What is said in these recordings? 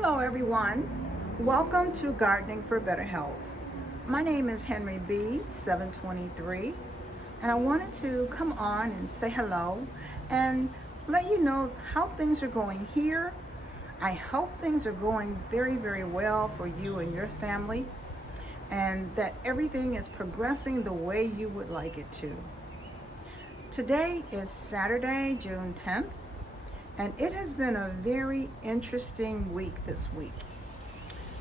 Hello everyone, welcome to Gardening for Better Health. My name is Henry B. 723 and I wanted to come on and say hello and let you know how things are going here. I hope things are going very well for you and your family and that everything is progressing the way you would like it to. Today is Saturday, June 10th. And it has been a very interesting week this week.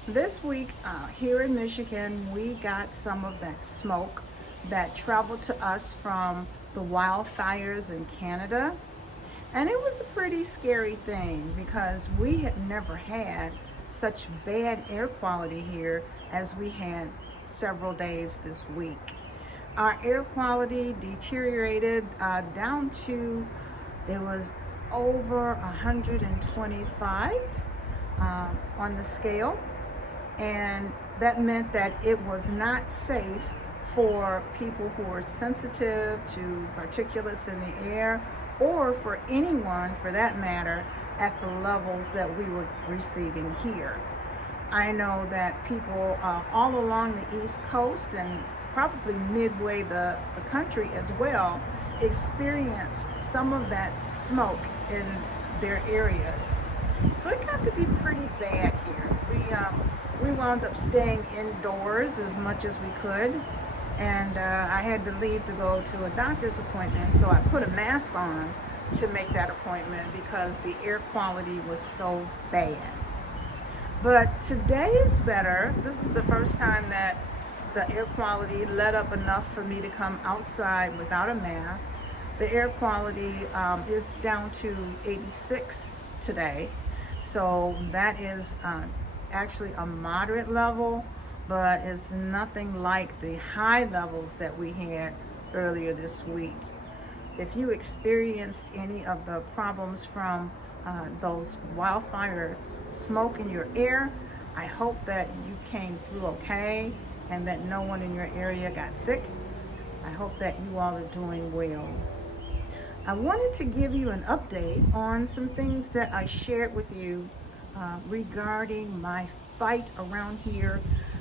This week here in Michigan, we got some of that smoke that traveled to us from the wildfires in Canada. And it was a pretty scary thing because we had never had such bad air quality here as we had several days this week. Our air quality deteriorated down to, it was over 125 on the scale, and that meant that it was not safe for people who are sensitive to particulates in the air, or for anyone for that matter at the levels that we were receiving here. I know that people all along the East Coast and probably midway the country as well experienced some of that smoke in their areas. So it got to be pretty bad here. We wound up staying indoors as much as we could, and I had to leave to go to a doctor's appointment, so I put a mask on to make that appointment because the air quality was so bad. But today is better. This is the first time that the air quality let up enough for me to come outside without a mask. The air quality is down to 86 today, so that is actually a moderate level, but it's nothing like the high levels that we had earlier this week. If you experienced any of the problems from those wildfire smoke in your air, I hope that you came through okay and that no one in your area got sick. I hope that you all are doing well. I wanted to give you an update on some things that I shared with you regarding my fight around here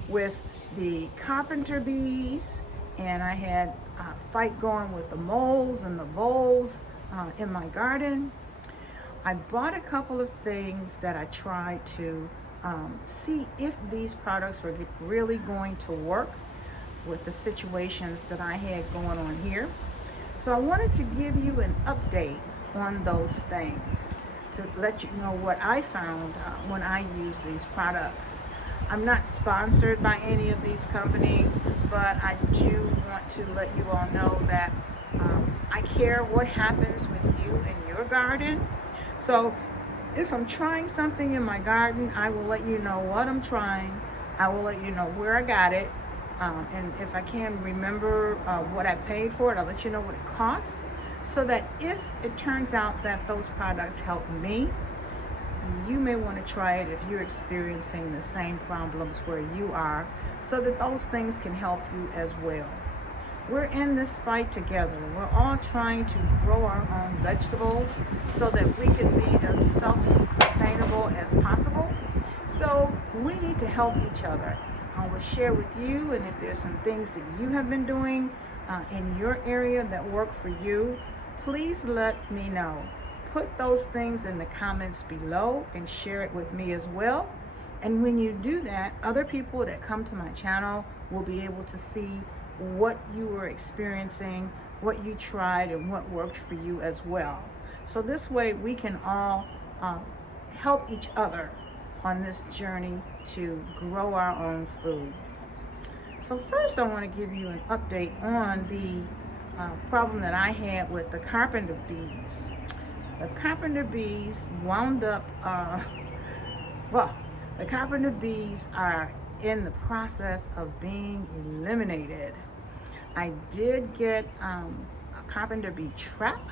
with the carpenter bees, and I had a fight going with the moles and the voles in my garden. I bought a couple of things that I tried to see if these products were really going to work with the situations that I had going on here. So I wanted to give you an update on those things to let you know what I found when I use these products. I'm not sponsored by any of these companies, but I do want to let you all know that I care what happens with you in your garden. So if I'm trying something in my garden, I will let you know what I'm trying. I will let you know where I got it. And if I can remember what I paid for it, I'll let you know what it cost. So that if it turns out that those products help me, you may want to try it if you're experiencing the same problems where you are, so that those things can help you as well. We're in this fight together. We're all trying to grow our own vegetables so that we can be as self-sustainable as possible. So we need to help each other. I will share with you, and if there's some things that you have been doing in your area that work for you, please let me know. Put those things in the comments below and share it with me as well. And when you do that, other people that come to my channel will be able to see what you were experiencing, what you tried, and what worked for you as well. So this way we can all help each other on this journey to grow our own food. So first I want to give you an update on the problem that I had with the carpenter bees. The carpenter bees wound up, the carpenter bees are in the process of being eliminated. I did get a carpenter bee trap,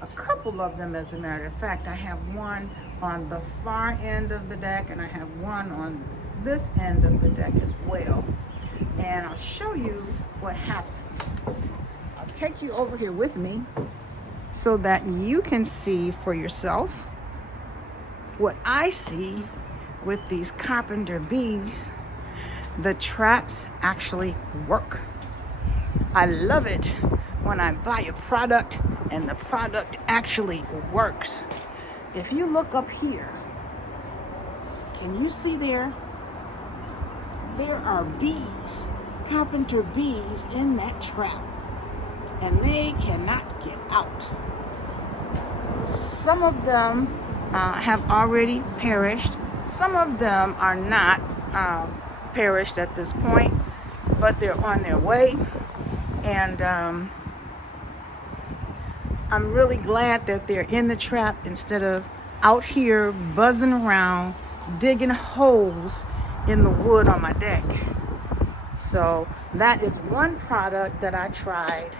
a couple of them as a matter of fact. I have one on the far end of the deck and I have one on this end of the deck as well. And I'll show you what happened. I'll take you over here with me so that you can see for yourself what I see with these carpenter bees, the traps actually work. I love it when I buy a product and the product actually works. If you look up here, can you see there? There are bees, carpenter bees in that trap, and they cannot get out. Some of them have already perished. Some of them are not perished at this point, but they're on their way. And I'm really glad that they're in the trap instead of out here buzzing around, digging holes in the wood on my deck. So that is one product that I tried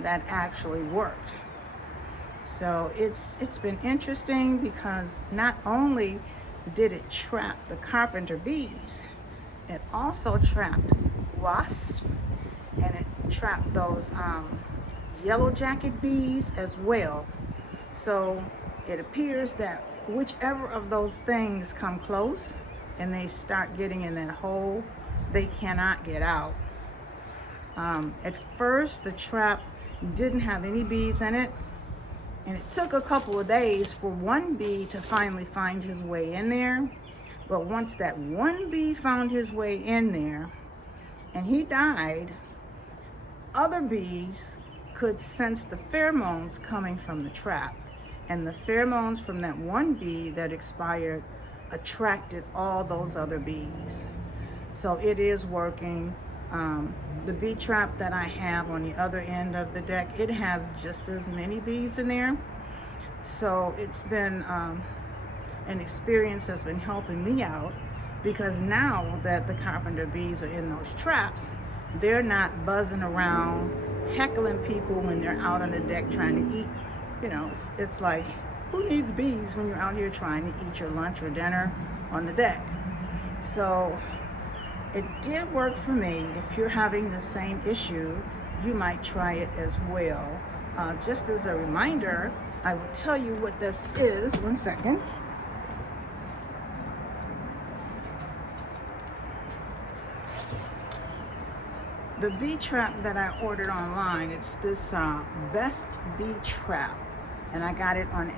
that actually worked. So it's been interesting because not only did it trap the carpenter bees, it also trapped wasps, and it trapped those yellow jacket bees as well. So it appears that whichever of those things come close and they start getting in that hole, they cannot get out. At first, the trap didn't have any bees in it, and it took a couple of days for one bee to finally find his way in there. But once that one bee found his way in there and he died, other bees could sense the pheromones coming from the trap. And the pheromones from that one bee that expired attracted all those other bees. So it is working. The bee trap that I have on the other end of the deck, it has just as many bees in there. So it's been an experience that's been helping me out, because now that the carpenter bees are in those traps, they're not buzzing around heckling people when they're out on the deck trying to eat. You know, it's like, who needs bees when you're out here trying to eat your lunch or dinner on the deck? So it did work for me. If you're having the same issue, you might try it as well. Just as a reminder, I will tell you what this is. One second. The bee trap that I ordered online, it's this Best Bee Trap, and I got it on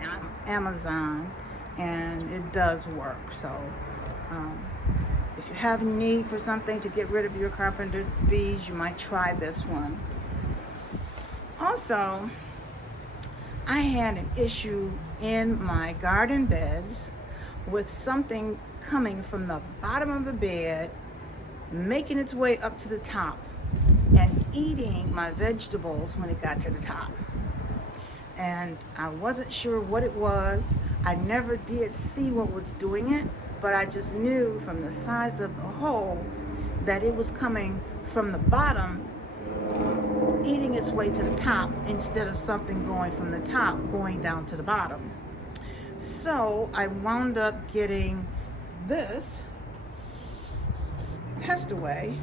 Amazon, and it does work. So if you have need for something to get rid of your carpenter bees, you might try this one. Also, I had an issue in my garden beds with something coming from the bottom of the bed, making its way up to the top and eating my vegetables when it got to the top. And I wasn't sure what it was. I never did see what was doing it, but I just knew from the size of the holes that it was coming from the bottom, eating its way to the top, instead of something going from the top going down to the bottom. So I wound up getting this pest away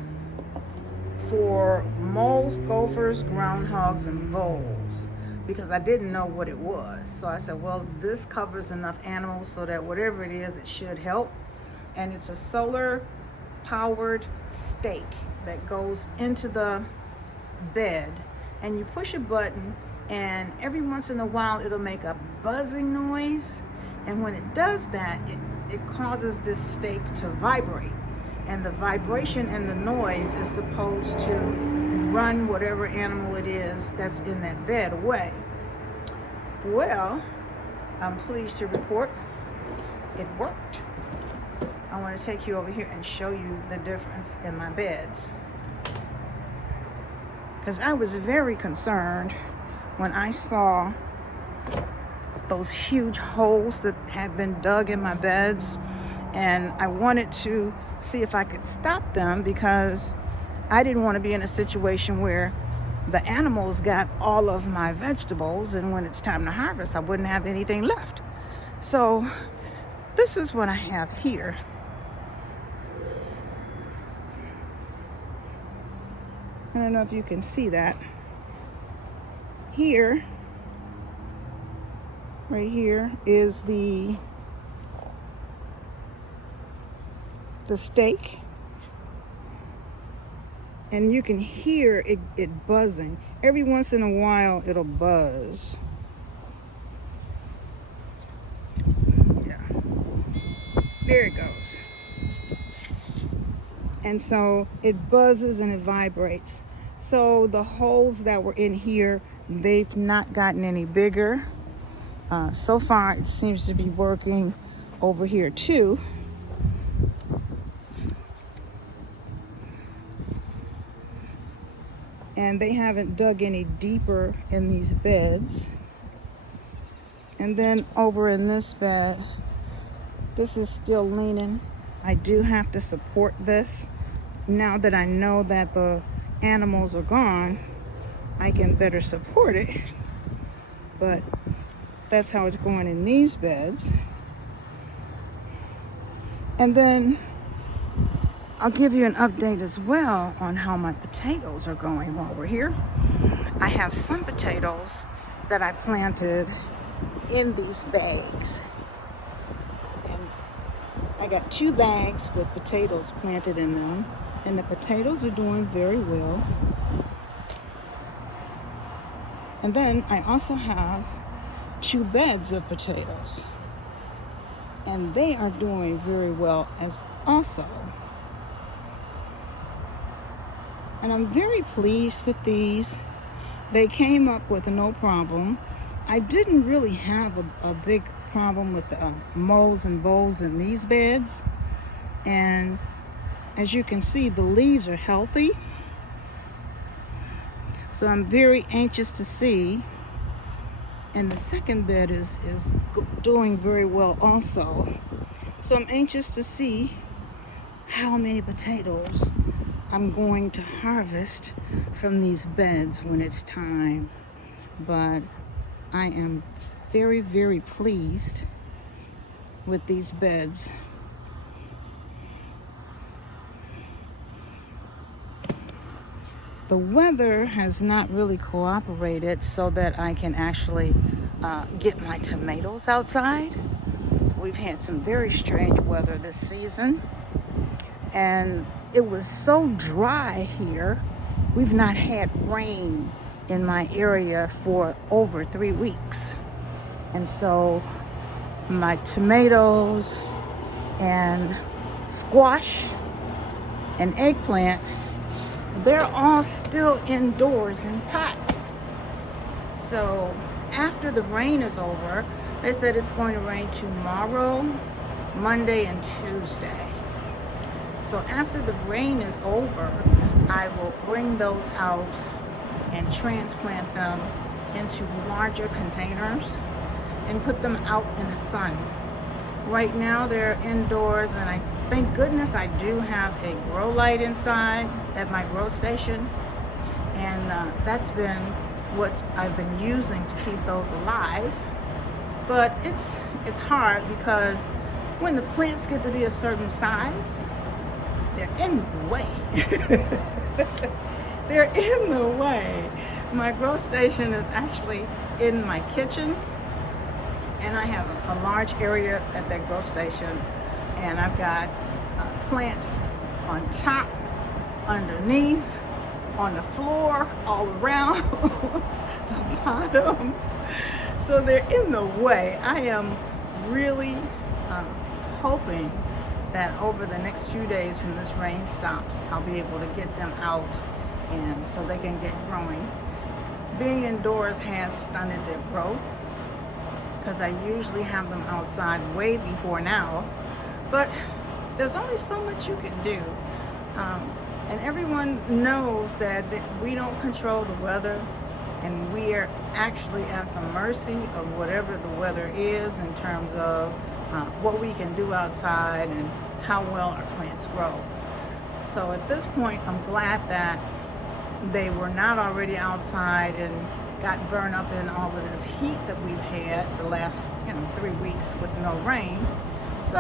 for moles, gophers, groundhogs, and voles, because I didn't know what it was. So I said, well, this covers enough animals so that whatever it is, it should help. And it's a solar powered stake that goes into the bed, and you push a button, and every once in a while it'll make a buzzing noise. And when it does that, it causes this stake to vibrate. And the vibration and the noise is supposed to run whatever animal it is that's in that bed away. Well, I'm pleased to report it worked. I want to take you over here and show you the difference in my beds, because I was very concerned when I saw those huge holes that had been dug in my beds, and I wanted to see if I could stop them, because I didn't want to be in a situation where the animals got all of my vegetables, and when it's time to harvest, I wouldn't have anything left. So this is what I have here. I don't know if you can see that. Here, right here, is the the stake, and you can hear it buzzing. Every once in a while it'll buzz. Yeah, there it goes. And so it buzzes and it vibrates. So the holes that were in here, they've not gotten any bigger. So far it seems to be working over here too. And they haven't dug any deeper in these beds. And then over in this bed, this is still leaning. I do have to support this. Now that I know that the animals are gone, I can better support it. But that's how it's going in these beds. And then I'll give you an update as well on how my potatoes are going while we're here. I have some potatoes that I planted in these bags. And I got 2 bags with potatoes planted in them, and the potatoes are doing very well. And then I also have 2 beds of potatoes, and they are doing very well as also. And I'm very pleased with these. They came up with no problem. I didn't really have a big problem with the moles and voles in these beds. And as you can see, the leaves are healthy. So I'm very anxious to see. And the second bed is doing very well also. So I'm anxious to see how many potatoes I'm going to harvest from these beds when it's time. But I am very, very pleased with these beds. The weather has not really cooperated so that I can actually get my tomatoes outside. We've had some very strange weather this season, and it was so dry here. We've not had rain in my area for over 3 weeks. And so my tomatoes and squash and eggplant, they're all still indoors in pots. So after the rain is over, they said it's going to rain tomorrow, Monday, and Tuesday. So after the rain is over, I will bring those out and transplant them into larger containers and put them out in the sun. Right now they're indoors, and I thank goodness I do have a grow light inside at my grow station, and that's been what I've been using to keep those alive. But it's hard because when the plants get to be a certain size, they're in the way. They're in the way. My grow station is actually in my kitchen, and I have a large area at that grow station, and I've got plants on top, underneath, on the floor, all around the bottom. So they're in the way. I am really hoping that over the next few days when this rain stops, I'll be able to get them out and so they can get growing. Being indoors has stunted their growth because I usually have them outside way before now, but there's only so much you can do. And everyone knows that we don't control the weather, and we are actually at the mercy of whatever the weather is in terms of what we can do outside and how well our plants grow. So at this point, I'm glad that they were not already outside and got burned up in all of this heat that we've had the last 3 weeks with no rain. So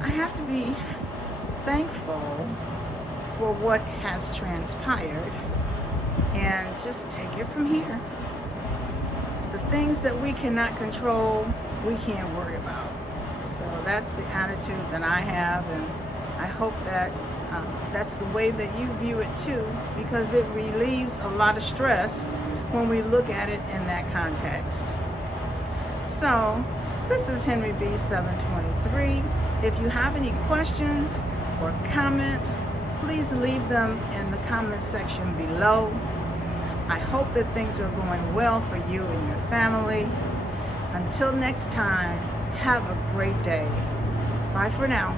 I have to be thankful for what has transpired and just take it from here. The things that we cannot control, we can't worry about. So that's the attitude that I have, and I hope that that's the way that you view it too, because it relieves a lot of stress when we look at it in that context. So this is Henry B. 723. If you have any questions or comments, please leave them in the comment section below. I hope that things are going well for you and your family. Until next time, have a great day. Bye for now.